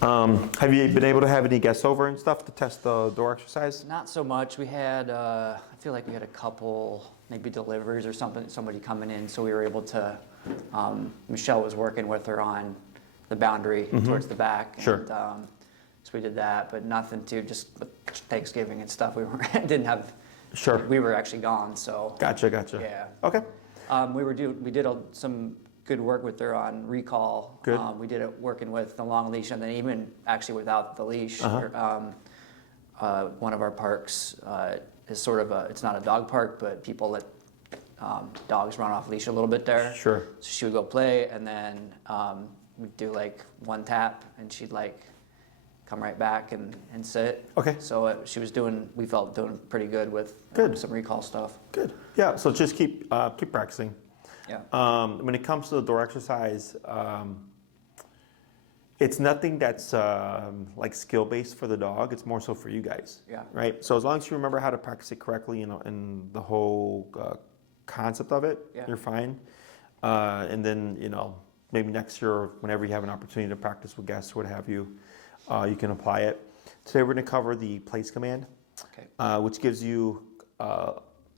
Have you been able to have any guests over and stuff to test the door exercise? Not so much. We had, I feel like we had a couple, maybe deliveries or something, somebody coming in, so we were able to, Michelle was working with her on the boundary towards the back. Sure. And, so we did that, but nothing to, just with Thanksgiving and stuff, we didn't have, Sure. we were actually gone, so. Gotcha. Yeah. Okay. We did some good work with her on recall. Good. We did it working with the long leash, and then even actually without the leash. One of our parks is sort of it's not a dog park, but people let dogs run off leash a little bit there. Sure. So she would go play, and then we'd do like one tap, and she'd like come right back and sit. Okay. So she was we felt doing pretty good with some recall stuff. Good. Yeah. So just keep practicing. Yeah. When it comes to the door exercise, it's nothing that's like skill based for the dog. It's more so for you guys. Yeah. Right. So as long as you remember how to practice it correctly, and the whole concept of it, you're fine. And then maybe next year, whenever you have an opportunity to practice with guests, what have you, you can apply it. Today we're going to cover the place command, which gives you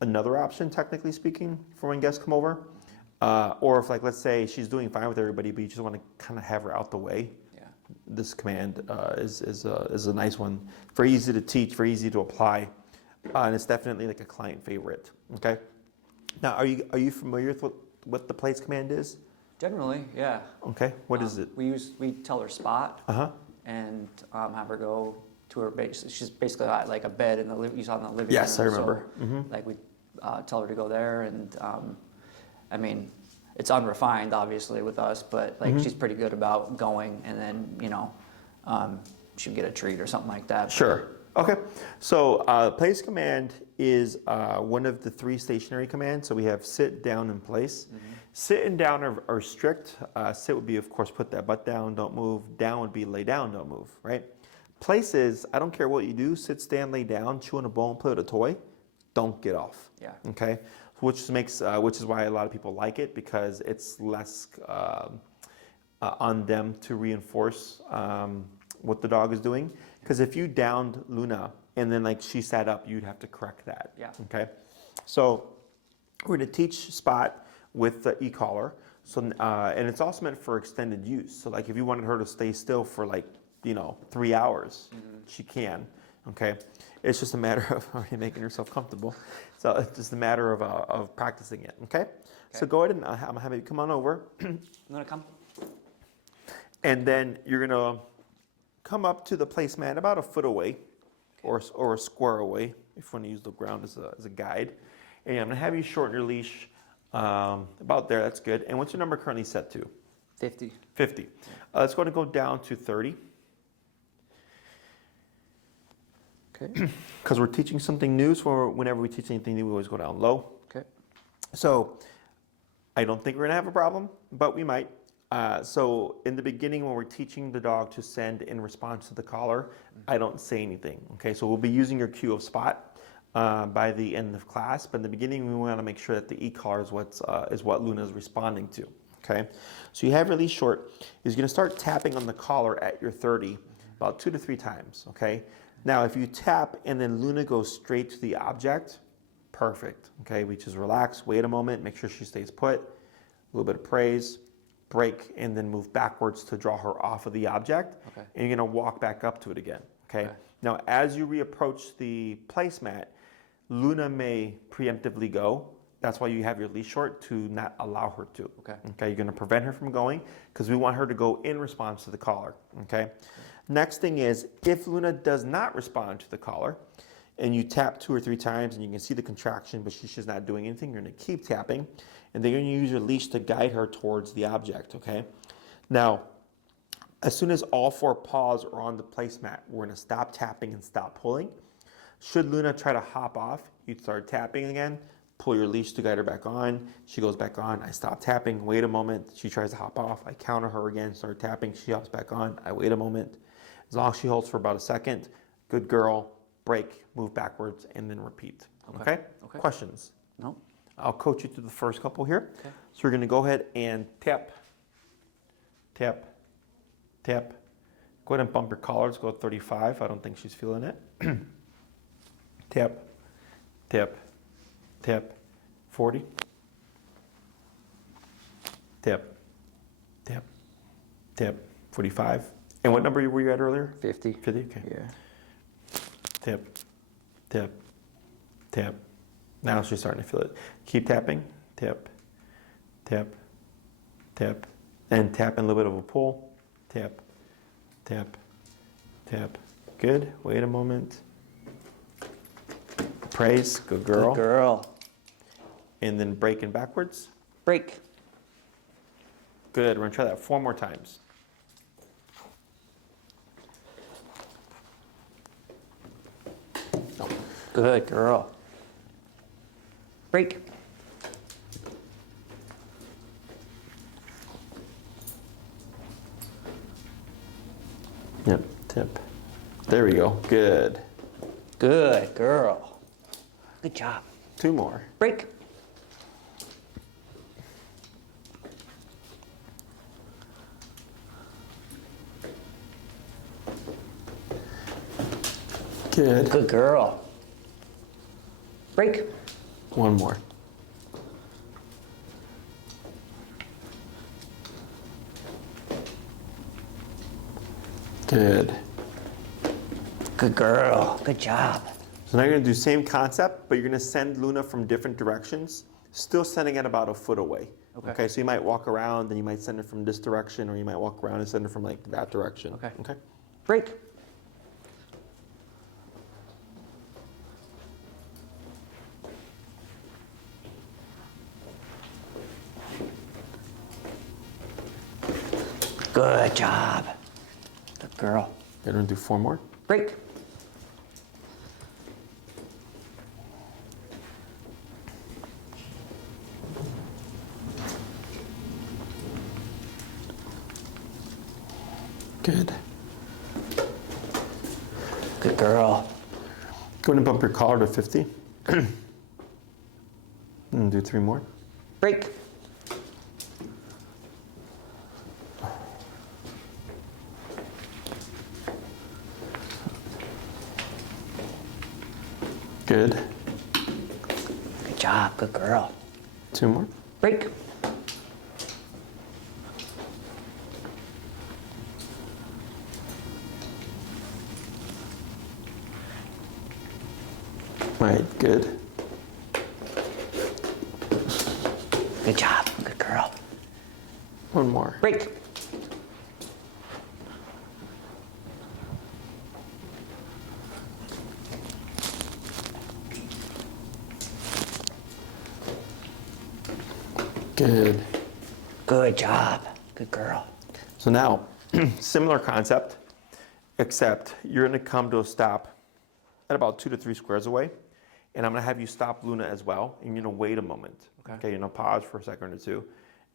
another option, technically speaking, for when guests come over. Or if, like, let's say she's doing fine with everybody, but you just want to kind of have her out the way. Yeah. This command is a nice one. Very easy to teach, very easy to apply, and it's definitely like a client favorite. Okay. Now, are you familiar with what the place command is? Generally, yeah. Okay. What is it? We tell her spot. And have her go to her base. She's basically like a bed in the you saw in the living room. Yes, I remember. So, like we tell her to go there, and I mean, it's unrefined obviously with us, but like she's pretty good about going, and then she'd get a treat or something like that. Sure. Okay. So place command is one of the 3 stationary commands. So we have sit, down, and place. Sit and down are strict. Sit would be, of course, put that butt down, don't move. Down would be lay down, don't move, right? Place is, I don't care what you do, sit, stand, lay down, chew on a bone, play with a toy, don't get off. Yeah. Okay? Which is why a lot of people like it, because it's less on them to reinforce what the dog is doing. Because if you downed Luna and then like she sat up, you'd have to correct that. Yeah. Okay. So we're going to teach spot with the e-collar. So and it's also meant for extended use. So like if you wanted her to stay still for like 3 hours, she can. Okay. It's just a matter of already making herself comfortable. So it's just a matter of practicing it. Okay. So go ahead and I'm gonna have you come on over. I'm gonna come. And then you're gonna come up to the placemat about a foot away, or a square away, if you want to use the ground as a guide. And I'm gonna have you shorten your leash about there. That's good. And what's your number currently set to? 50. 50. It's going to go down to 30. Okay. Because we're teaching something new, so whenever we teach anything new, we always go down low. Okay. So I don't think we're gonna have a problem, but we might. So in the beginning, when we're teaching the dog to send in response to the collar, I don't say anything. Okay, so we'll be using your cue of spot by the end of class, but in the beginning, we want to make sure that the e-collar is what Luna is responding to. Okay, so you have your leash short. He's going to start tapping on the collar at your 30 about 2 to 3 times. Okay, now if you tap and then Luna goes straight to the object, perfect. Okay, we just relax, wait a moment, make sure she stays put, a little bit of praise, break, and then move backwards to draw her off of the object. Okay. And you're going to walk back up to it again. Okay. Now, as you reapproach the placemat, Luna may preemptively go. That's why you have your leash short, to not allow her to. Okay. Okay. You're going to prevent her from going because we want her to go in response to the collar. Okay. Next thing is, if Luna does not respond to the collar, and you tap 2 or 3 times and you can see the contraction, but she's just not doing anything, you're going to keep tapping, and then you're going to use your leash to guide her towards the object. Okay. Now, as soon as all 4 paws are on the placemat, we're going to stop tapping and stop pulling. Should Luna try to hop off, you start tapping again, pull your leash to guide her back on. She goes back on. I stop tapping, wait a moment. She tries to hop off. I counter her again, start tapping. She hops back on. I wait a moment. As long as she holds for about a second, good girl, break, move backwards, and then repeat. Okay? Questions? No. I'll coach you through the first couple here. Okay. So we're going to go ahead and tap, tap, tap, Go ahead and bump your collars, go 35. I don't think she's feeling it. Tap, tap, tap, 40. Tap, tap, tap, 45. And what number were you at earlier? 50. 50, okay. Yeah. Tap, tap, tap. Now she's starting to feel it. Keep tapping. Tap, tap, tap. And tap and a little bit of a pull. Tap, tap, tap. Good. Wait a moment. Praise. Good girl. Good girl. And then breaking backwards. Break. Good. We're going to try that 4 more times. Good girl. Break. Yep. Tip. There we go. Good. Good girl. Good job. 2 more. Break. Good. Good girl. Break. 1 more. Good. Good girl. Good job. So now you're going to do same concept, but you're going to send Luna from different directions, still sending it about a foot away. Okay. So you might walk around and you might send her from this direction, or you might walk around and send her from like that direction. Okay. Okay. Break. Good job. Good girl. You're going to do 4 more. Break. Good. Good girl. Go ahead and bump your collar to 50. And do 3 more. Break. Good. Good job. Good girl. 2 more. Break. Right. Good. Good job. Good girl. 1 more. Break. Good. Good job. Good girl. So now, similar concept, except you're going to come to a stop at about 2 to 3 squares away, and I'm going to have you stop Luna as well, and you're going to wait a moment. Okay. You're going to pause for a second or 2,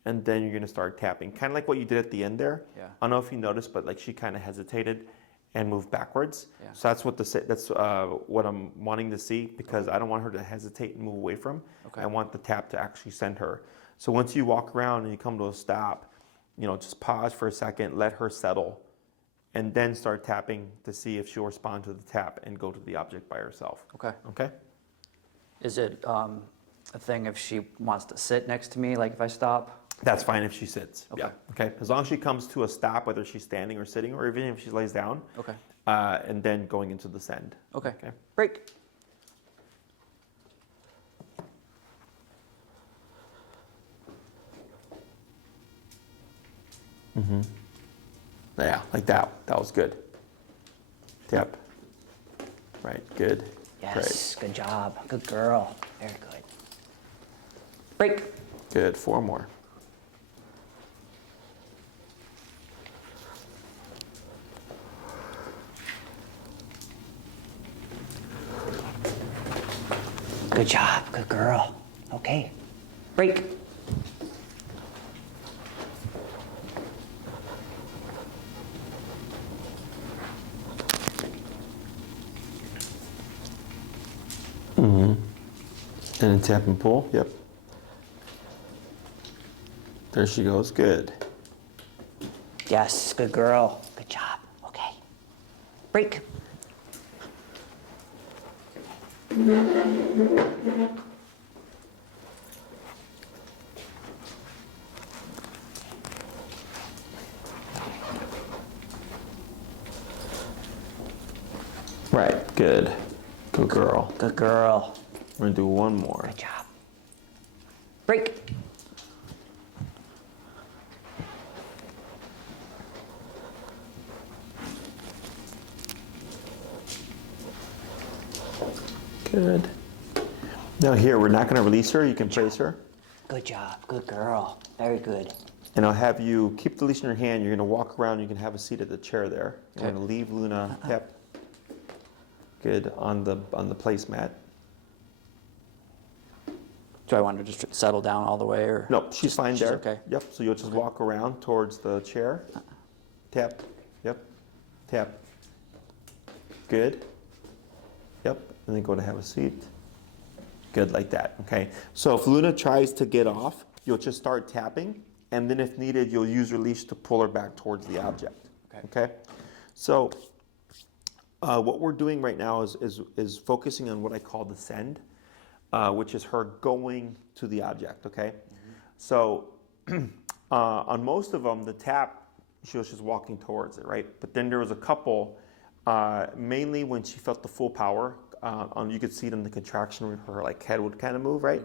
and then you're going to start tapping, kind of like what you did at the end there. Yeah. I don't know if you noticed, but like she kind of hesitated and moved backwards. Yeah. So that's what I'm wanting to see, because I don't want her to hesitate and move away from. Okay. I want the tap to actually send her. So once you walk around and you come to a stop, just pause for a second, let her settle, and then start tapping to see if she'll respond to the tap and go to the object by herself. Okay. Okay? Is it a thing if she wants to sit next to me, like if I stop? That's fine if she sits. Okay. Yeah. Okay. As long as she comes to a stop, whether she's standing or sitting, or even if she lays down. Okay. And then going into the send. Okay. Okay. Break. Yeah, like that. That was good. Tap. Right. Good. Yes. Good job. Good girl. Very good. Break. Good. 4 more. Good job. Good girl. Okay. Break. And then tap and pull. Yep. There she goes. Good. Yes. Good girl. Good job. Okay. Break. Right, good. Good girl. Good girl. We're gonna do one more. Good job. Break. Good. Now here, we're not gonna release her, you can place her. Good job. Good girl. Very good. And I'll have you keep the leash in your hand, you're gonna walk around, you can have a seat at the chair there. You're Okay. gonna leave Luna, yep. Good, on the placemat. Do I want to just settle down all the way, or? No, she's fine she's there. okay. Yep, so you'll just walk around towards the chair. Tap, yep, tap. Good. Yep, and then go to have a seat. Good, like that, okay? So if Luna tries to get off, you'll just start tapping, and then if needed, you'll use your leash to pull her back towards the object, okay? So what we're doing right now is focusing on what I call the send, which is her going to the object, okay? So on most of them, the tap, she was just walking towards it, right? But then there was a couple, mainly when she felt the full power, you could see it in the contraction where her like head would kind of move, right?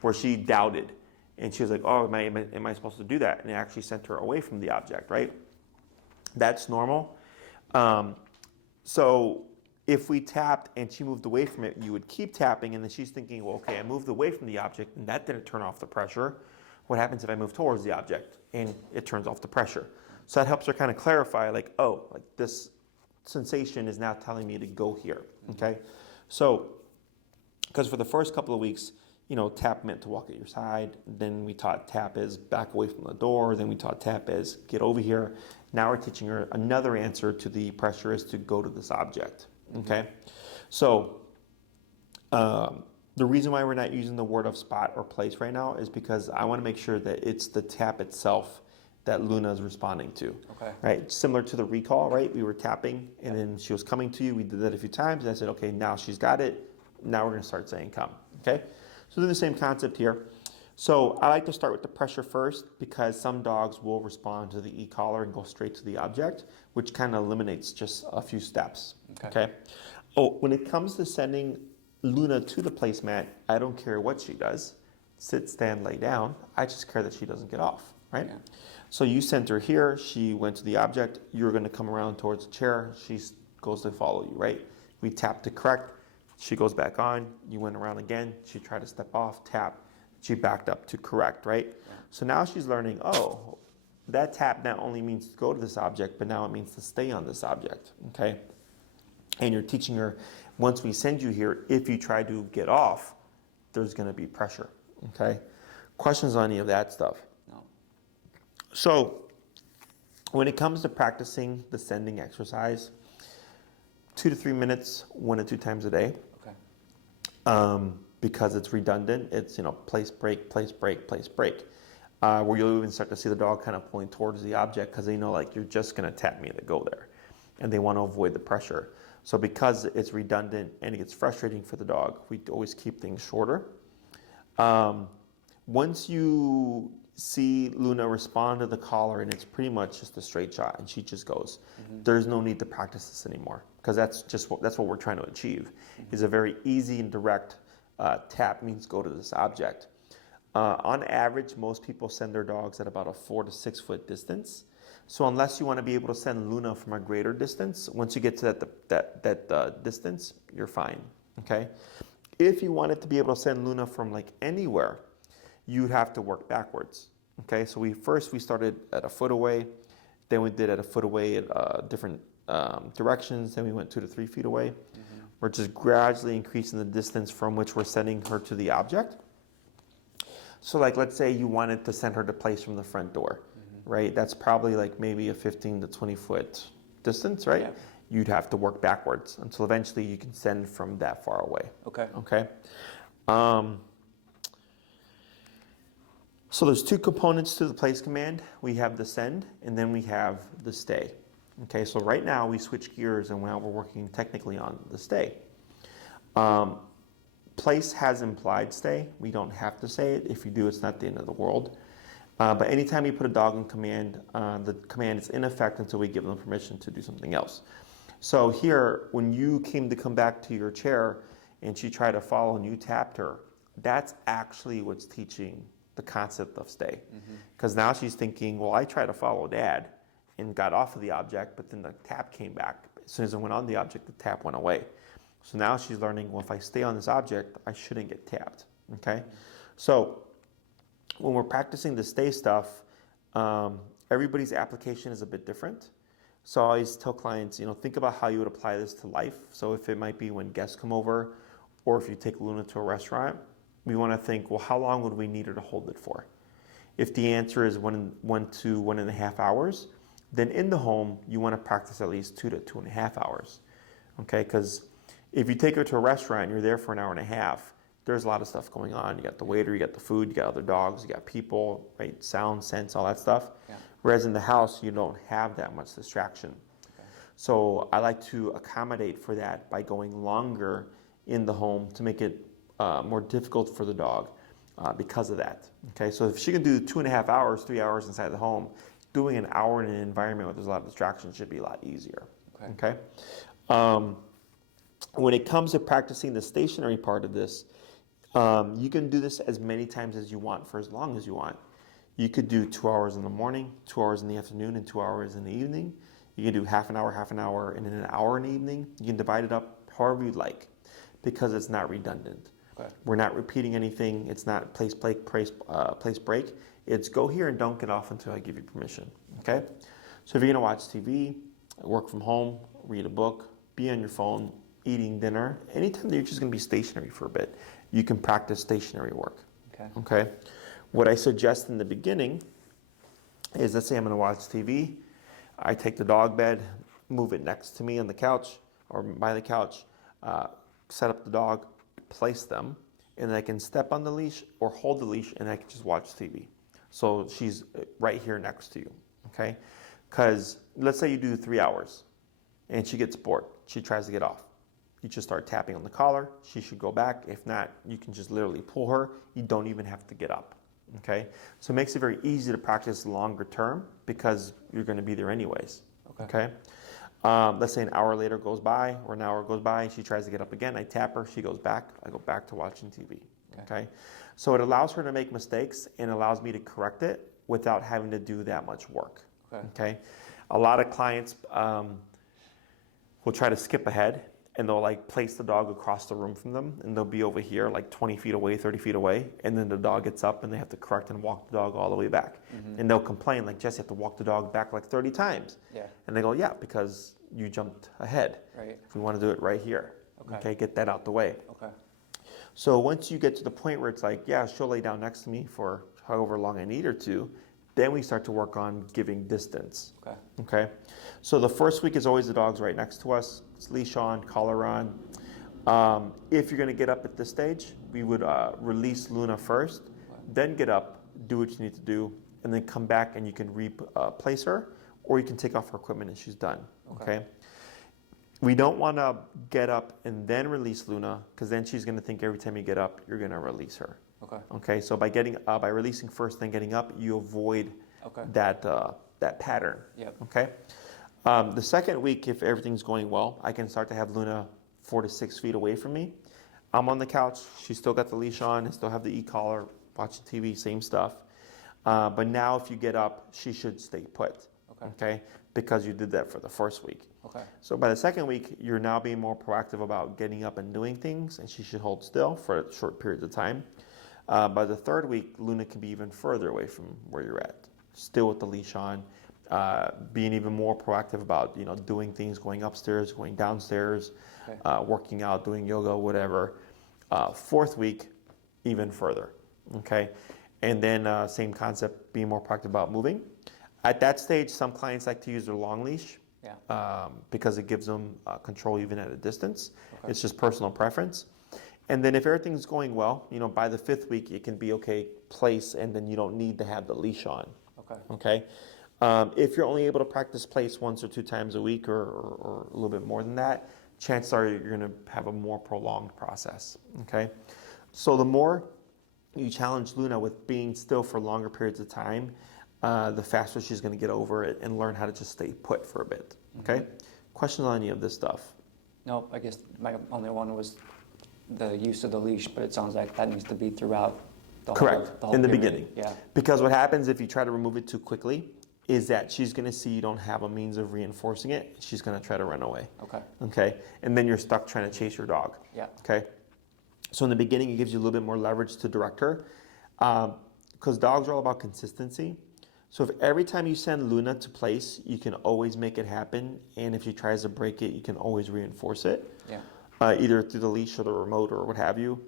Where she doubted. And she was like, oh, am I supposed to do that? And it actually sent her away from the object, right? That's normal. So if we tapped and she moved away from it, you would keep tapping, and then she's thinking, well, okay, I moved away from the object and that didn't turn off the pressure. What happens if I move towards the object and it turns off the pressure? So that helps her kind of clarify, like, oh, like this sensation is now telling me to go here, okay? So, because for the first couple of weeks, tap meant to walk at your side. Then we taught tap is back away from the door. Then we taught tap is get over here. Now we're teaching her another answer to the pressure is to go to this object, okay? So the reason why we're not using the word of spot or place right now is because I want to make sure that it's the tap itself that Luna is responding to, right? Similar to the recall, right? We were tapping and then she was coming to you. We did that a few times and I said, okay, now she's got it. Now we're going to start saying come, okay? So do the same concept here. So I like to start with the pressure first because some dogs will respond to the e-collar and go straight to the object, which kind of eliminates just a few steps, okay? Oh, when it comes to sending Luna to the placemat, I don't care what she does. Sit, stand, lay down. I just care that she doesn't get off, right? So you sent her here, she went to the object, you're gonna come around towards the chair, she goes to follow you, right? We tap to correct, she goes back on, you went around again, she tried to step off, tap, she backed up to correct, right? So now she's learning, oh, that tap not only means to go to this object, but now it means to stay on this object, okay? And you're teaching her, once we send you here, if you try to get off, there's gonna be pressure, okay? Questions on any of that stuff? No. So when it comes to practicing the sending exercise, 2 to 3 minutes, 1 to 2 times a day. Because it's redundant, it's place break, place break, place break. Where you'll even start to see the dog kind of pulling towards the object because they know like you're just gonna tap me to go there. And they want to avoid the pressure. So because it's redundant and it gets frustrating for the dog, we always keep things shorter. Once you see Luna respond to the collar and it's pretty much just a straight shot and she just goes, there's no need to practice this anymore because that's what we're trying to achieve is a very easy and direct tap means go to this object. On average, most people send their dogs at about a 4 to 6 foot distance. So unless you want to be able to send Luna from a greater distance, once you get to that distance, you're fine, okay? If you wanted to be able to send Luna from like anywhere, you'd have to work backwards, okay? So we started at a foot away, then we did at a foot away at different directions, then we went 2 to 3 feet away. We're just gradually increasing the distance from which we're sending her to the object. So like, let's say you wanted to send her to place from the front door, right? That's probably like maybe a 15 to 20 foot distance, right? You'd have to work backwards until eventually you can send from that far away. Okay. So there's 2 components to the place command. We have the send and then we have the stay. Okay, so right now we switch gears and now we're working technically on the stay. Place has implied stay. We don't have to say it. If you do, it's not the end of the world. But anytime you put a dog in command, the command is in effect until we give them permission to do something else. So here, when you come back to your chair and she tried to follow and you tapped her, that's actually what's teaching the concept of stay. Because now she's thinking, well, I tried to follow Dad and got off of the object, but then the tap came back. As soon as I went on the object, the tap went away. So now she's learning, well, if I stay on this object, I shouldn't get tapped, okay? So when we're practicing the stay stuff, everybody's application is a bit different. So I always tell clients, think about how you would apply this to life. So if it might be when guests come over, or if you take Luna to a restaurant, we want to think, well, how long would we need her to hold it for? If the answer is 1 to 1.5 hours, then in the home, you want to practice at least 2 to 2.5 hours, okay? Because if you take her to a restaurant and you're there for 1.5 hours, there's a lot of stuff going on. You got the waiter, you got the food, you got other dogs, you got people, right? Sound, sense, all that stuff. Yeah. Whereas in the house, you don't have that much distraction. Okay. So I like to accommodate for that by going longer in the home to make it more difficult for the dog because of that. Okay, so if she can do 2.5 hours, 3 hours inside the home, doing an hour in an environment where there's a lot of distraction should be a lot easier. Okay. When it comes to practicing the stationary part of this, you can do this as many times as you want for as long as you want. You could do 2 hours in the morning, 2 hours in the afternoon, and 2 hours in the evening. You can do half an hour, and then an hour in the evening. You can divide it up however you'd like because it's not redundant. Okay. We're not repeating anything. It's not place break. It's go here and don't get off until I give you permission. Okay? So if you're going to watch TV, work from home, read a book, be on your phone, eating dinner, anytime that you're just going to be stationary for a bit, you can practice stationary work. Okay? What I suggest in the beginning is, let's say I'm going to watch TV. I take the dog bed, move it next to me on the couch or by the couch, set up the dog, place them, and I can step on the leash or hold the leash and I can just watch TV. So she's right here next to you, okay? Because let's say you do 3 hours and she gets bored. She tries to get off. You just start tapping on the collar. She should go back. If not, you can just literally pull her. You don't even have to get up, okay? So it makes it very easy to practice longer term because you're going to be there anyways, okay? Let's say an hour later goes by or an hour goes by. She tries to get up again. I tap her. She goes back. I go back to watching TV, okay? So it allows her to make mistakes and allows me to correct it without having to do that much work, okay? A lot of clients will try to skip ahead and they'll like place the dog across the room from them and they'll be over here like 20 feet away, 30 feet away, and then the dog gets up and they have to correct and walk the dog all the way back. And they'll complain like, Jesse, you have to walk the dog back like 30 times. And they go, yeah, because you jumped ahead. We want to do it right here. Okay, get that out the way. So once you get to the point where it's like, yeah, she'll lay down next to me for however long I need her to, then we start to work on giving distance. Okay. So the first week is always the dog's right next to us. It's leash on, collar on. If you're going to get up at this stage, we would release Luna first, then get up, do what you need to do, and then come back and you can replace her, or you can take off her equipment and she's done. Okay. We don't want to get up and then release Luna because then she's going to think every time you get up, you're going to release her. Okay. So by releasing first, then getting up, you avoid that pattern. Okay. The second week, if everything's going well, I can start to have Luna 4 to 6 feet away from me. I'm on the couch. She's still got the leash on. I still have the e-collar, watching TV, same stuff. But now if you get up, she should stay put. Okay. Because you did that for the first week. So by the second week, you're now being more proactive about getting up and doing things, and she should hold still for short periods of time. By the third week, Luna can be even further away from where you're at, still with the leash on, being even more proactive about doing things, going upstairs, going downstairs, working out, doing yoga, whatever. Fourth week, even further. Okay, and then same concept, being more proactive about moving. At that stage, some clients like to use their long leash because it gives them control even at a distance. It's just personal preference. And then if everything's going well, by the 5th week, it can be place, and then you don't need to have the leash on. Okay. If you're only able to practice place once or 2 times a week or a little bit more than that, chances are you're going to have a more prolonged process, okay? So the more you challenge Luna with being still for longer periods of time, the faster she's going to get over it and learn how to just stay put for a bit, okay? Questions on any of this stuff? No, I guess my only one was the use of the leash, but it sounds like that needs to be throughout the Correct, whole in the period. beginning. Yeah. Because what happens if you try to remove it too quickly is that she's going to see you don't have a means of reinforcing it. She's going to try to run away. Okay. Okay. And then you're stuck trying to chase your dog. Yeah. Okay. So in the beginning, it gives you a little bit more leverage to direct her, because dogs are all about consistency. So if every time you send Luna to place, you can always make it happen. And if she tries to break it, you can always reinforce it. Yeah. Either through the leash or the remote or what have you.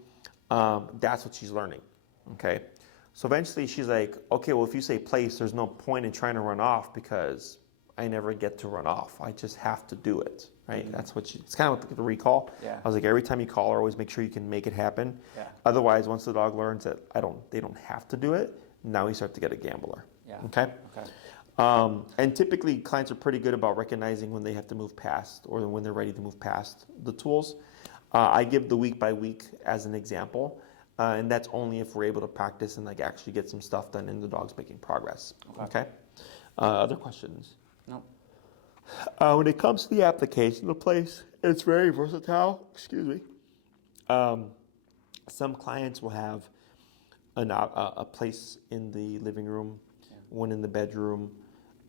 That's what she's learning. Okay. So eventually she's like, okay, well, if you say place, there's no point in trying to run off because I never get to run off. I just have to do it, right? Mm-hmm. That's what it's kind of like the recall. Yeah. I was like, every time you call her, always make sure you can make it happen. Yeah. Otherwise, once the dog learns that they don't have to do it, now we start to get a gambler. Yeah. Okay? Okay. And typically clients are pretty good about recognizing when they have to move past or when they're ready to move past the tools. I give the week by week as an example. And that's only if we're able to practice and like actually get some stuff done and the dog's making progress. Okay. Other questions? No. When it comes to the application of place, it's very versatile. Excuse me. Some clients will have a place in the living room, one in the bedroom,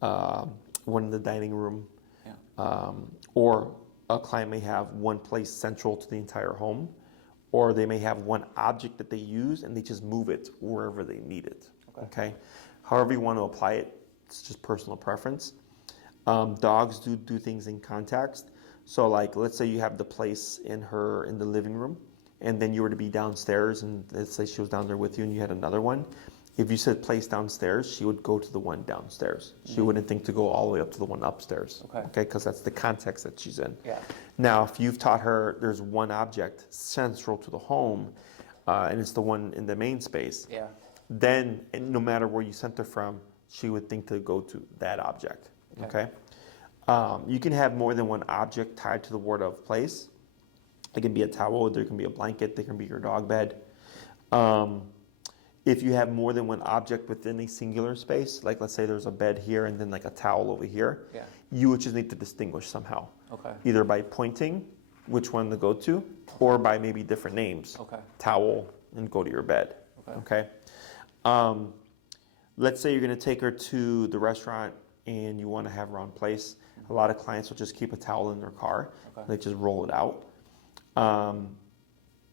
one in the dining room, or a client may have one place central to the entire home. Or they may have one object that they use and they just move it wherever they need it. Okay. However you want to apply it, it's just personal preference. Dogs do things in context. So like, let's say you have the place in the living room, and then you were to be downstairs, and let's say she was down there with you and you had another one. If you said place downstairs, she would go to the one downstairs. She wouldn't think to go all the way up to the one upstairs. Okay, because that's the context that she's in. Yeah. Now, if you've taught her there's one object central to the home, and it's the one in the main space, then no matter where you sent her from, she would think to go to that object. Okay. You can have more than one object tied to the word of place. It can be a towel, there can be a blanket, there can be your dog bed. If you have more than one object within a singular space, like let's say there's a bed here and then like a towel over here, you would just need to distinguish somehow. Okay. Either by pointing which one to go to, or by maybe different names. Okay. Towel and go to your bed. Okay. Let's say you're going to take her to the restaurant and you want to have her on place. A lot of clients will just keep a towel in their car. They just roll it out.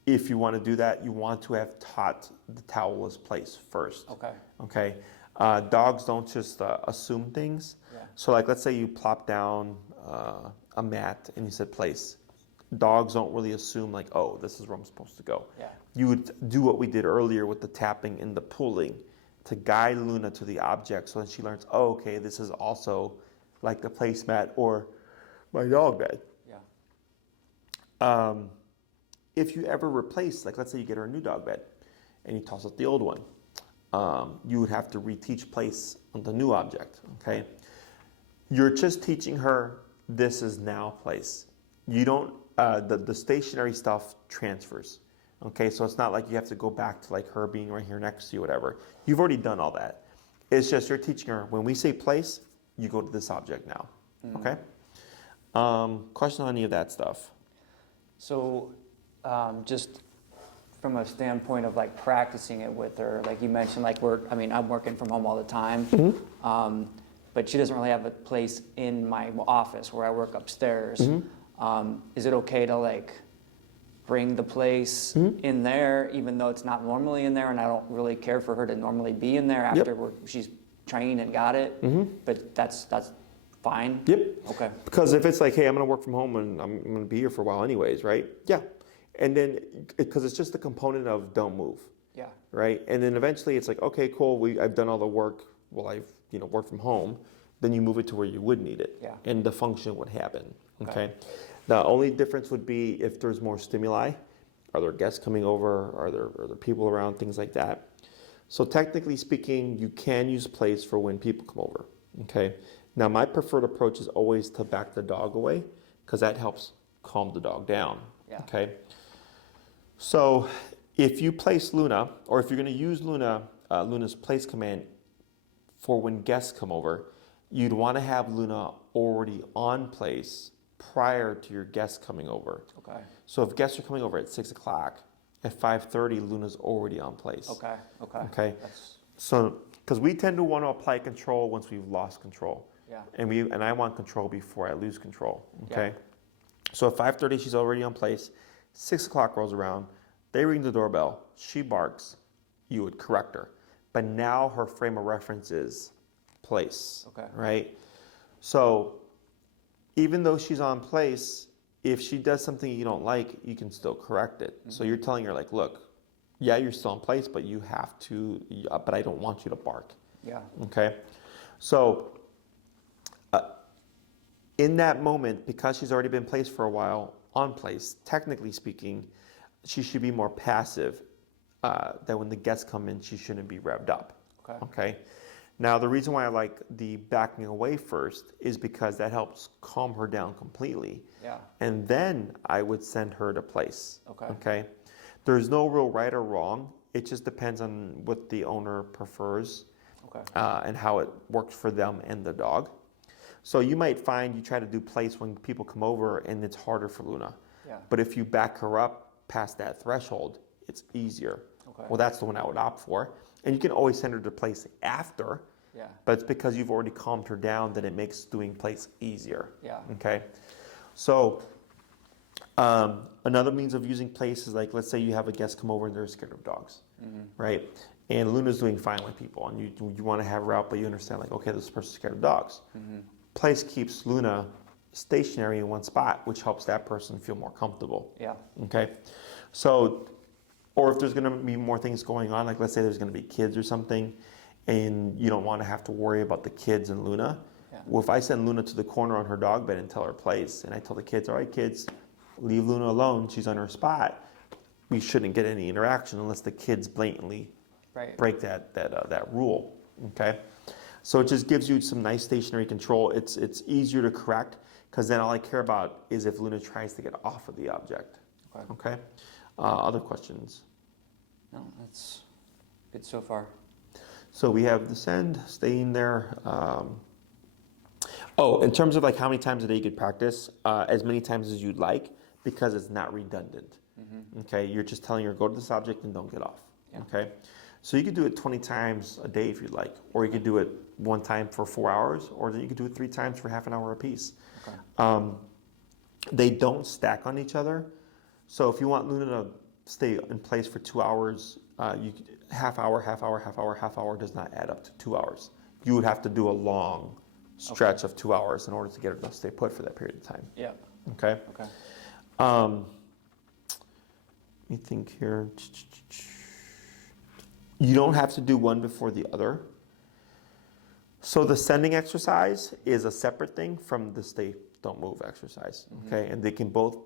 If you want to do that, you want to have taught the towel as place first. Okay. Dogs don't just assume things. So like, let's say you plop down a mat and you said place. Dogs don't really assume like, oh, this is where I'm supposed to go. You would do what we did earlier with the tapping and the pulling to guide Luna to the object so that she learns, oh, okay, this is also like the placemat or my dog bed. If you ever replace, like let's say you get her a new dog bed and you toss out the old one, you would have to reteach place on the new object, okay? You're just teaching her this is now place. You don't, the stationary stuff transfers, okay? So it's not like you have to go back to like her being right here next to you, whatever. You've already done all that. It's just you're teaching her, when we say place, you go to this object now, okay? Question on any of that stuff? So, just from a standpoint of like practicing it with her, like you mentioned, like I'm working from home all the time, but she doesn't really have a place in my office where I work upstairs. Is it okay to like bring the place in there, even though it's not normally in there, and I don't really care for her to normally be in there after she's trained and got it, but that's fine? Okay. Because if it's like, hey, I'm going to work from home and I'm going to be here for a while anyways, right? Yeah. And then, because it's just a component of don't move. Right? And then eventually it's like, okay, cool, I've done all the work while I've worked from home. Then you move it to where you would need it. And the function would happen. Okay. The only difference would be if there's more stimuli. Are there guests coming over? Are there people around? Things like that. So technically speaking, you can use place for when people come over. Okay. Now my preferred approach is always to back the dog away because that helps calm the dog down. Yeah. Okay. So if you place Luna, or if you're going to use Luna's place command for when guests come over, you'd want to have Luna already on place prior to your guests coming over. Okay. So if guests are coming over at 6 o'clock, at 5:30, Luna's already on place. Okay. Okay. Okay. That's, So, because we tend to want to apply control once we've lost control. yeah. And I want control before I lose control. Okay. So at 5:30, she's already on place. 6 o'clock rolls around. They ring the doorbell. She barks. You would correct her. But now her frame of reference is place. Okay. Right? So even though she's on place, if she does something you don't like, you can still correct it. So you're telling her, like, look, yeah, you're still in place, but you have to, but I don't want you to bark. Yeah. Okay? So in that moment, because she's already been placed for a while, on place, technically speaking, she should be more passive. That when the guests come in, she shouldn't be revved up. Okay. Okay? Now, the reason why I like the backing away first is because that helps calm her down completely. Yeah. And then I would send her to place. Okay. Okay? There's no real right or wrong. It just depends on what the owner prefers. Okay. And how it works for them and the dog. So you might find you try to do place when people come over and it's harder for Luna. Yeah. But if you back her up past that threshold, it's easier. Okay. Well, that's the one I would opt for. And you can always send her to place after, Yeah. but it's because you've already calmed her down that it makes doing place easier. Yeah. Okay. So another means of using place is, like, let's say you have a guest come over and they're scared of dogs, right? And Luna's doing fine with people, and you want to have her out, but you understand, like, okay, this person's scared of dogs. Place keeps Luna stationary in one spot, which helps that person feel more comfortable. Yeah. Okay. So, or if there's going to be more things going on, like let's say there's going to be kids or something, and you don't want to have to worry about the kids and Luna. Yeah. Well, if I send Luna to the corner on her dog bed and tell her place, and I tell the kids, all right, kids, leave Luna alone. She's on her spot. We shouldn't get any interaction unless the kids blatantly Right. break that rule. Okay. So it just gives you some nice stationary control. It's easier to correct because then all I care about is if Luna tries to get off of the object. Okay. Okay. Other questions? No, that's good so far. So we have the send, staying there. In terms of like how many times a day you could practice, as many times as you'd like, because it's not redundant. Okay, you're just telling her go to this object and don't get off. Yeah. Okay, so you could do it 20 times a day if you'd like, or you could do it one time for 4 hours, or then you could do it 3 times for half an hour apiece. Okay. They don't stack on each other. So if you want Luna to stay in place for 2 hours, you could, half hour does not add up to 2 hours. You would have to do a long stretch of 2 hours in order to get her to stay put for that period of time. Yeah. Okay. Okay. Let me think here. You don't have to do one before the other. So the sending exercise is a separate thing from the stay, don't move exercise. Okay, and they can both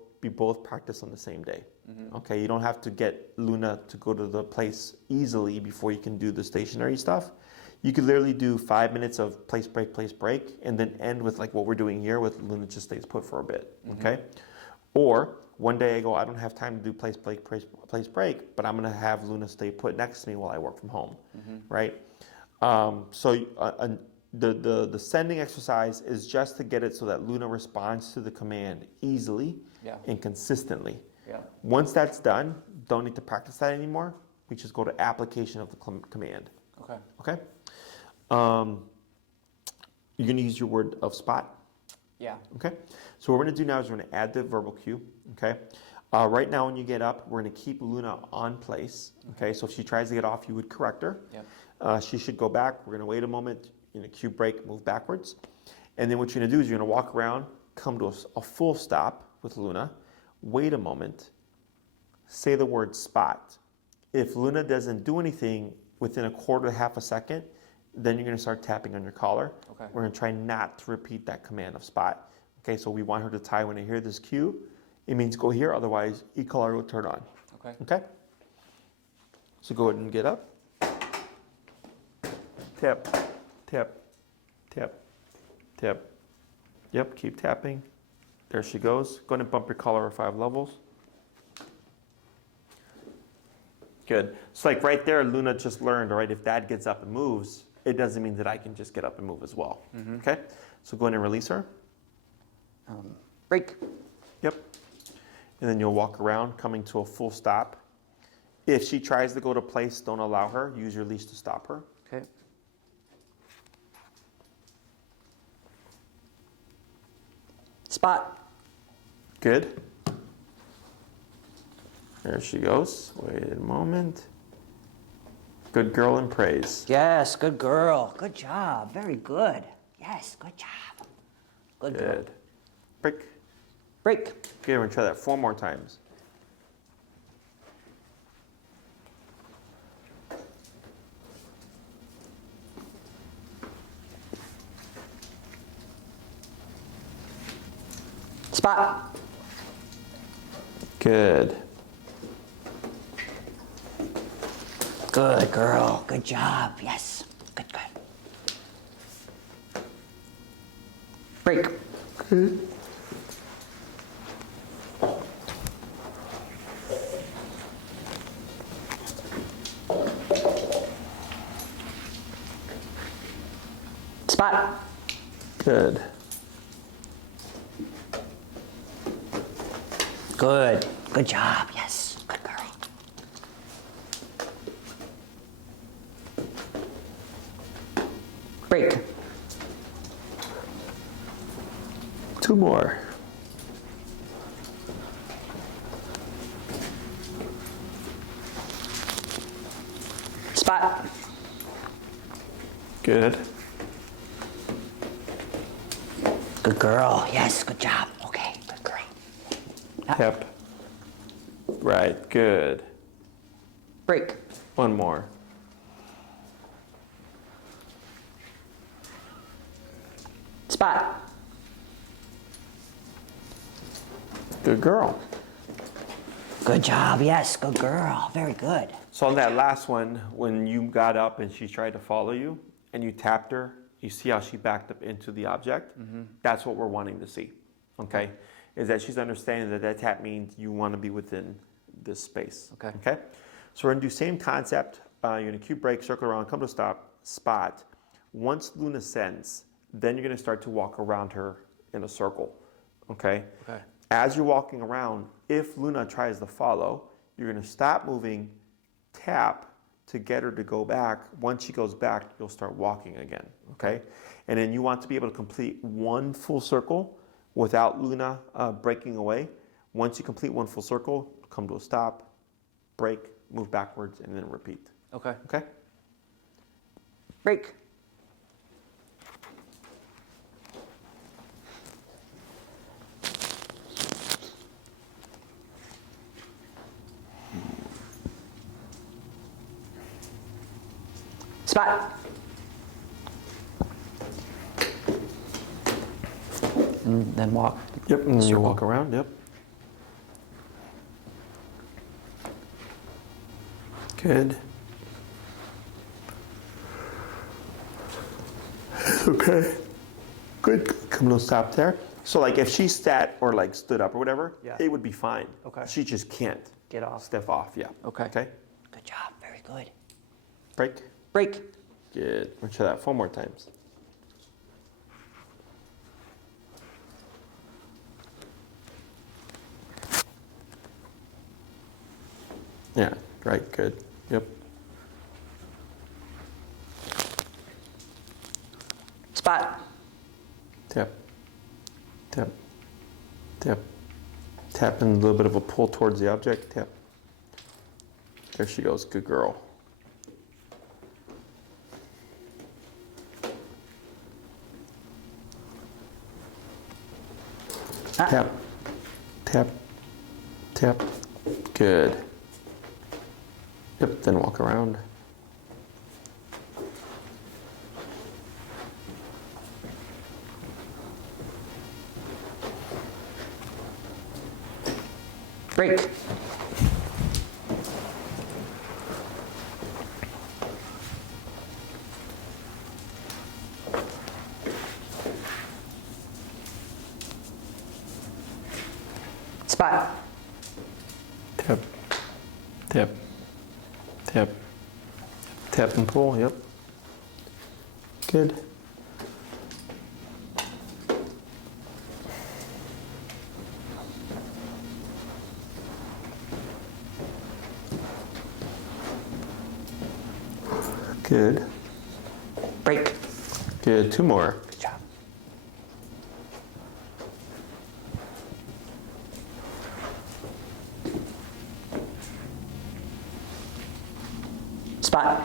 practiced on the same day. Okay, you don't have to get Luna to go to the place easily before you can do the stationary stuff. You could literally do 5 minutes of place break, and then end with like what we're doing here with Luna just stays put for a bit. Okay, or one day I go, I don't have time to do place break, but I'm gonna have Luna stay put next to me while I work from home, right? The sending exercise is just to get it so that Luna responds to the command easily and consistently. Yeah. Once that's done, don't need to practice that anymore. We just go to application of the command. Okay. Okay? You're going to use your word of spot. Yeah. Okay? So what we're going to do now is we're going to add the verbal cue. Okay? Right now when you get up, we're going to keep Luna on place. Okay? So if she tries to get off, you would correct her. Yep. She should go back. We're going to wait a moment. Cue break, move backwards. And then what you're going to do is you're going to walk around, come to a full stop with Luna, wait a moment, say the word spot. If Luna doesn't do anything within a quarter to half a second, then you're going to start tapping on your collar. Okay. We're going to try not to repeat that command of spot. Okay, so we want her to tie when I hear this cue. It means go here, otherwise e-collar will turn on. Okay. Okay? So go ahead and get up. Tip, tip, Tap, tap. Yep, keep tapping. There she goes. Go ahead and bump your collar 5 levels. Good. So like right there, Luna just learned, all right, if Dad gets up and moves, it doesn't mean that I can just get up and move as well. Okay? So go ahead and release her. Break. Yep. And then you'll walk around, coming to a full stop. If she tries to go to place, don't allow her. Use your leash to stop her. Okay. Spot. Good. There she goes. Wait a moment. Good girl and praise. Yes, good girl. Good job. Very good. Yes, good job. Good girl. Good. Break. Break. Okay, we're going to try that 4 more times. Spot. Good. Good girl. Good job. Yes. Good, good. Break. Good. Spot. Good. Good. Good job. Yes. Good girl. Break. 2 more. Spot. Good. Good girl. Yes. Good job. Okay. Good girl. Yep. Right, good. Break. 1 more. Spot. Good girl. Good job. Yes. Good girl. Very good. So on that last one, when you got up and she tried to follow you and you tapped her, you see how she backed up into the object? That's what we're wanting to see, okay? Is that she's understanding that that tap means you want to be within this space. Okay. Okay? So we're going to do same concept. You're going to cue break, circle around, come to a stop, spot. Once Luna sends, then you're going to start to walk around her in a circle. Okay? Okay. As you're walking around, if Luna tries to follow, you're going to stop moving, tap to get her to go back. Once she goes back, you'll start walking again. Okay? And then you want to be able to complete 1 full circle without Luna breaking away. Once you complete 1 full circle, come to a stop, break, move backwards, and then repeat. Okay. Okay? Break. Spot. And then walk. Yep, and then you Circle. walk around, yep. Good. Okay. Good. Come to a stop there. So like if she sat or like stood up or whatever, Yeah. it would be fine. Okay. She just can't. Get off. Step off, yeah. Okay. Okay. Good job. Very good. Break. Break. Good. We'll try that 4 more times. Yeah, right, good. Yep. Spot. Tap. Tap. Tap. Tap and a little bit of a pull towards the object. Tap. There she goes. Good girl. Tap. Tap. Tap. Good. Yep, then walk around. Break. Spot. Tap, tap, tap, tap and pull, yep. Good. Good. Break. Good, 2 more. Good job. Spot.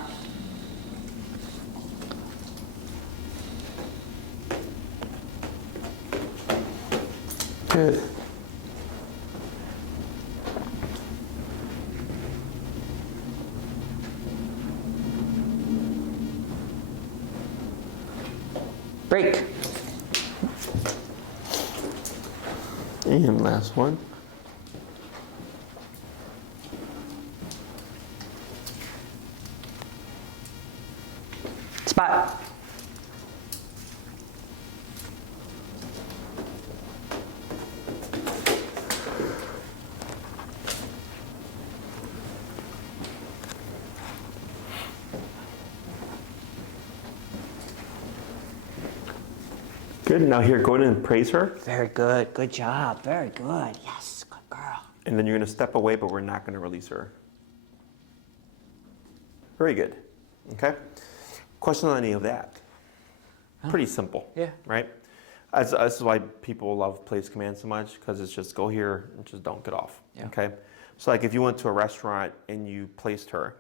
Good. Break. And last one. Spot. Good, now here, go in and praise her. Very good. Good job. Very good. Yes, good girl. And then you're gonna step away, but we're not gonna release her. Very good, okay? Question on any of that? Pretty simple, Yeah. right? This is why people love place commands so much, because it's just go here and just don't get off, Yeah. okay? So like if you went to a restaurant and you placed her,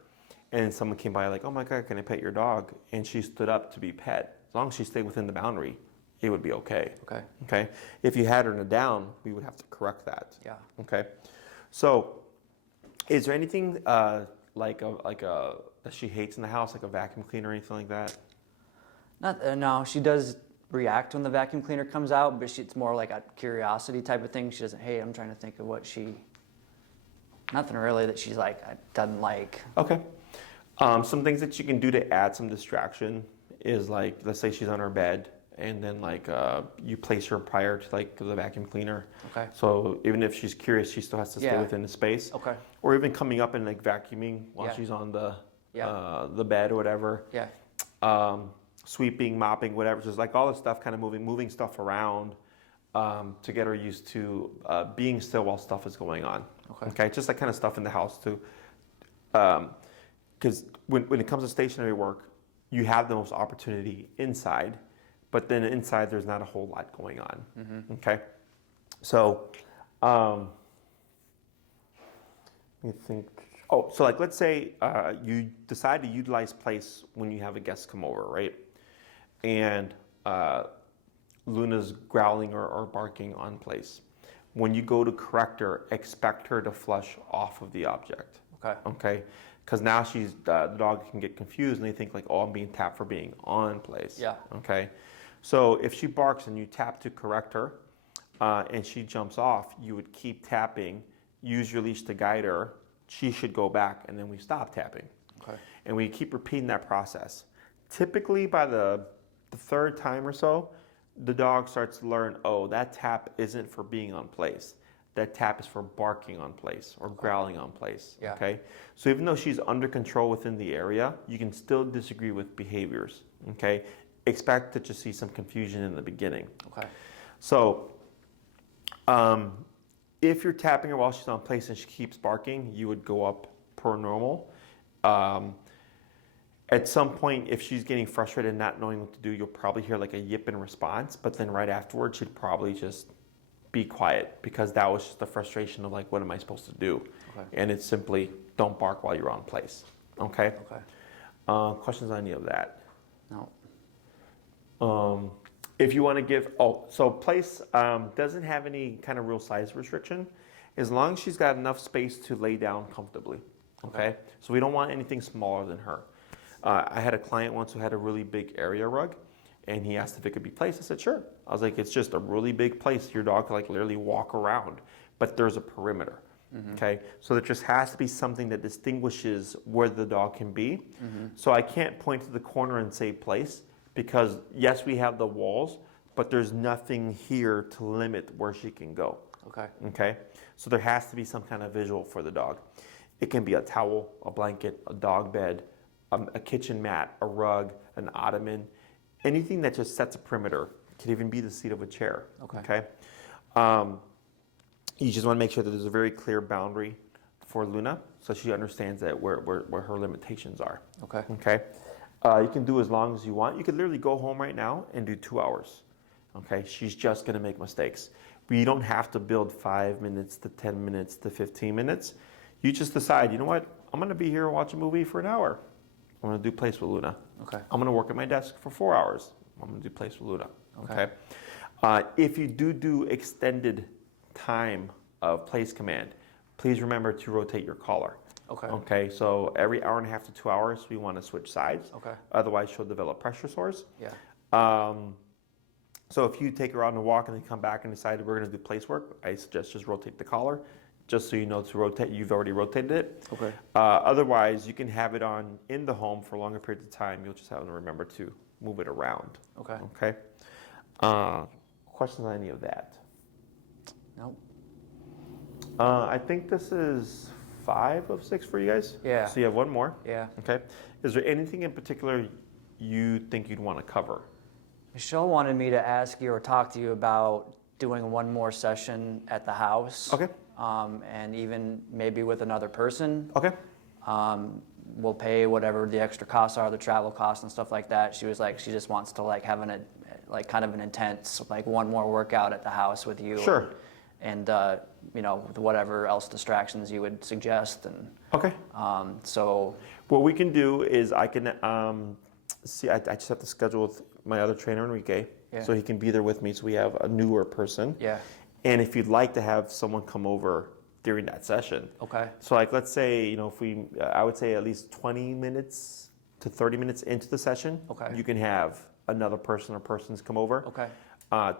and someone came by like, oh my God, can I pet your dog? And she stood up to be pet, as long as she stayed within the boundary, it would be okay. Okay. Okay. If you had her in a down, we would have to correct that. Yeah. Okay. So, is there anything that she hates in the house, like a vacuum cleaner or anything like that? Not, no, she does react when the vacuum cleaner comes out, but it's more like a curiosity type of thing. She doesn't hate. I'm trying to think of what she. Nothing really that she's like doesn't like. Okay. Some things that you can do to add some distraction is like, let's say she's on her bed, and then like you place her prior to like the vacuum cleaner. Okay. So even if she's curious, she still has to stay Yeah. within the space. Okay. Or even coming up and like vacuuming while Yeah. she's on the Yeah. the bed or whatever. Yeah. Sweeping, mopping, whatever. Just like all this stuff, kind of moving stuff around to get her used to being still while stuff is going on. Okay. Just that kind of stuff in the house too. Because when it comes to stationary work, you have the most opportunity inside, but then inside there's not a whole lot going on. Mm-hmm. Okay, so let me think. Oh, so like let's say you decide to utilize place when you have a guest come over, right? And Luna's growling or barking on place. When you go to correct her, expect her to flush off of the object. Okay. Okay, because now the dog can get confused and they think like, oh, I'm being tapped for being on place. Yeah. Okay, so if she barks and you tap to correct her, and she jumps off, you would keep tapping, use your leash to guide her. She should go back, and then we stop tapping. Okay. And we keep repeating that process. Typically, by the third time or so, the dog starts to learn, oh, that tap isn't for being on place. That tap is for barking on place or growling on place. Yeah. Okay. So even though she's under control within the area, you can still disagree with behaviors. Okay. Expect to just see some confusion in the beginning. Okay. So, if you're tapping her while she's on place and she keeps barking, you would go up per normal. At some point, if she's getting frustrated and not knowing what to do, you'll probably hear like a yip in response, but then right afterwards, she'd probably just be quiet because that was just the frustration of like, what am I supposed to do? Okay. And it's simply don't bark while you're on place. Okay? Okay. Questions on any of that? No. If you want to give, so place doesn't have any kind of real size restriction as long as she's got enough space to lay down comfortably. Okay? So we don't want anything smaller than her. I had a client once who had a really big area rug and he asked if it could be placed. I said, sure. I was like, it's just a really big place. Your dog can like literally walk around, but there's a perimeter. Mm-hmm. Okay? So there just has to be something that distinguishes where the dog can be. Mm-hmm. So I can't point to the corner and say place because yes, we have the walls, but there's nothing here to limit where she can go. Okay. Okay? So there has to be some kind of visual for the dog. It can be a towel, a blanket, a dog bed, a kitchen mat, a rug, an ottoman, anything that just sets a perimeter. It could even be the seat of a chair. Okay. You just want to make sure that there's a very clear boundary for Luna so she understands that where her limitations are. Okay. Okay? You can do as long as you want. You could literally go home right now and do 2 hours. Okay? She's just going to make mistakes. But you don't have to build 5 minutes to 10 minutes to 15 minutes. You just decide, you know what? I'm going to be here and watch a movie for an hour. I'm going to do plays with Luna. Okay. I'm going to work at my desk for 4 hours. I'm going to do plays with Luna. Okay. If you do extended time of place command, please remember to rotate your collar. Okay. Okay, so every hour and a half to 2 hours, we want to switch sides. Okay. Otherwise, she'll develop pressure sores. Yeah. So if you take her out on a walk and then come back and decide we're going to do place work, I suggest just rotate the collar, just so you know to rotate. You've already rotated it. Okay. Otherwise, you can have it on in the home for longer periods of time. You'll just have to remember to move it around. Okay. Okay. Questions on any of that? Nope. I think this is 5 of 6 for you guys. Yeah. So you have one more. Yeah. Okay. Is there anything in particular you think you'd want to cover? Michelle wanted me to ask you or talk to you about doing one more session at the house. Okay. And even maybe with another person. Okay. We'll pay whatever the extra costs are, the travel costs and stuff like that. She was like, she just wants to like have kind of an intense, like one more workout at the house with you. Sure. And you know, with whatever else distractions you would suggest. And Okay. so What we can do is I can see. I just have to schedule with my other trainer Enrique, Yeah. so he can be there with me. So we have a newer person. yeah. And if you'd like to have someone come over during that session, Okay. so like let's say if we, I would say at least 20 minutes to 30 minutes into the session, Okay. you can have another person or persons come over. Okay.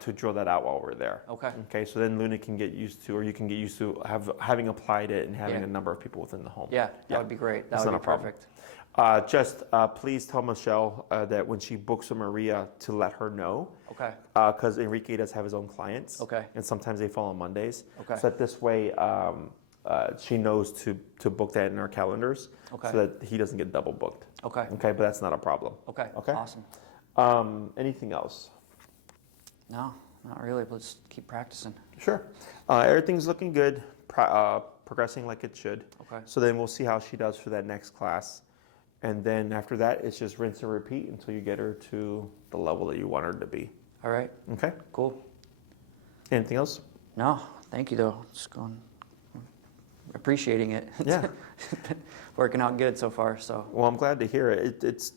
To drill that out while we're there. Okay. Okay. So then Luna can get used to, or you can get used to having applied it and having Yeah. a number of people within the home. Yeah, that would be great. That That's would not be a problem. perfect. Please tell Michelle that when she books a Maria to let her know. Okay. Because Enrique does have his own clients. Okay. And sometimes they fall on Mondays. Okay. So that this way she knows to book that in our calendars. Okay. So that he doesn't get double booked. Okay. Okay, but that's not a problem. Okay. Okay. Awesome. Anything else? No, not really. Let's keep practicing. Sure. Everything's looking good, progressing like it should. Okay. So then we'll see how she does for that next class. And then after that, it's just rinse and repeat until you get her to the level that you want her to be. All right. Okay? Cool. Anything else? No, thank you though. Just going, appreciating it. Yeah. Working out good so far. So. Well, I'm glad to hear it. It's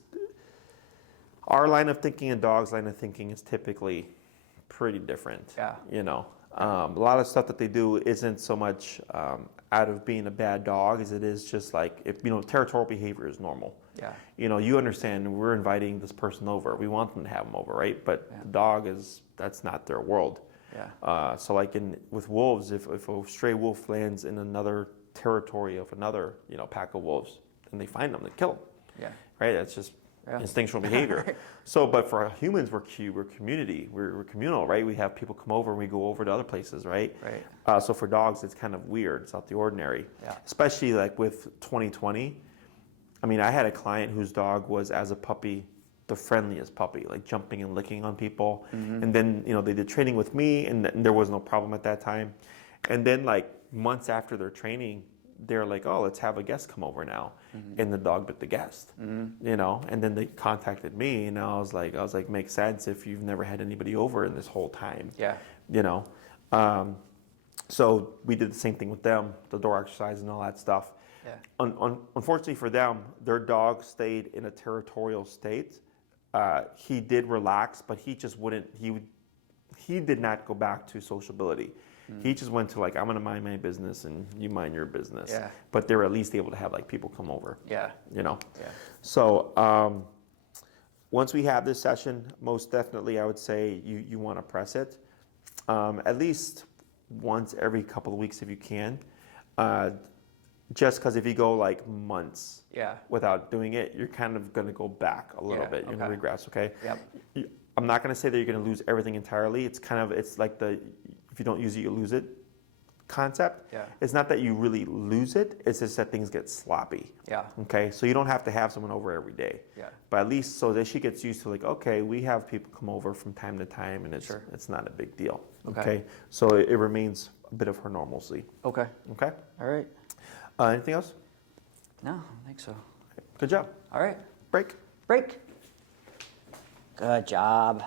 our line of thinking and dog's line of thinking is typically pretty different. Yeah. A lot of stuff that they do isn't so much out of being a bad dog as it is just like, if territorial behavior is normal. Yeah. You understand we're inviting this person over. We want them to have them over, right? But Yeah. the dog that's not their world. Yeah. So like with wolves, if a stray wolf lands in another territory of another, pack of wolves, and they find them, they kill them. Yeah. Right? That's just Yeah. instinctual behavior. So, but for humans, we're community. We're communal, right? We have people come over and we go over to other places, right? Right. So for dogs, it's kind of weird. It's out the ordinary. Yeah. Especially like with 2020. I mean, I had a client whose dog was, as a puppy, the friendliest puppy, like jumping and licking on people. Mm-hmm. And then, they did training with me and there was no problem at that time. And then like months after their training, they're like, oh, let's have a guest come over now. Mm-hmm. And the dog bit the guest, and then they contacted me and I was like, makes sense if you've never had anybody over in this whole time. Yeah. So we did the same thing with them, the door exercise and all that stuff. Yeah. Unfortunately for them, their dog stayed in a territorial state. He did relax, but he just wouldn't, he did not go back to sociability. He just went to like, I'm gonna mind my business and you mind your business. Yeah. But they were at least able to have like people come over. Yeah. Yeah. So Once we have this session, most definitely I would say you want to press it. At least once every couple of weeks if you can. Just because if you go like months Yeah. without doing it, you're kind of going to go back a little Yeah, bit. You're going okay. to regress, okay? Yep. I'm not going to say that you're going to lose everything entirely. It's like if you don't use it, you lose it. concept. Yeah. It's not that you really lose it, it's just that things get sloppy. Yeah. Okay, so you don't have to have someone over every day. Yeah. But at least so that she gets used to like, okay, we have people come over from time to time and Sure. it's not a big deal. Okay. So it remains a bit of her normalcy. Okay. Okay. All right. Anything else? No, I don't think so. Good job. All right. Break. Break. Good job.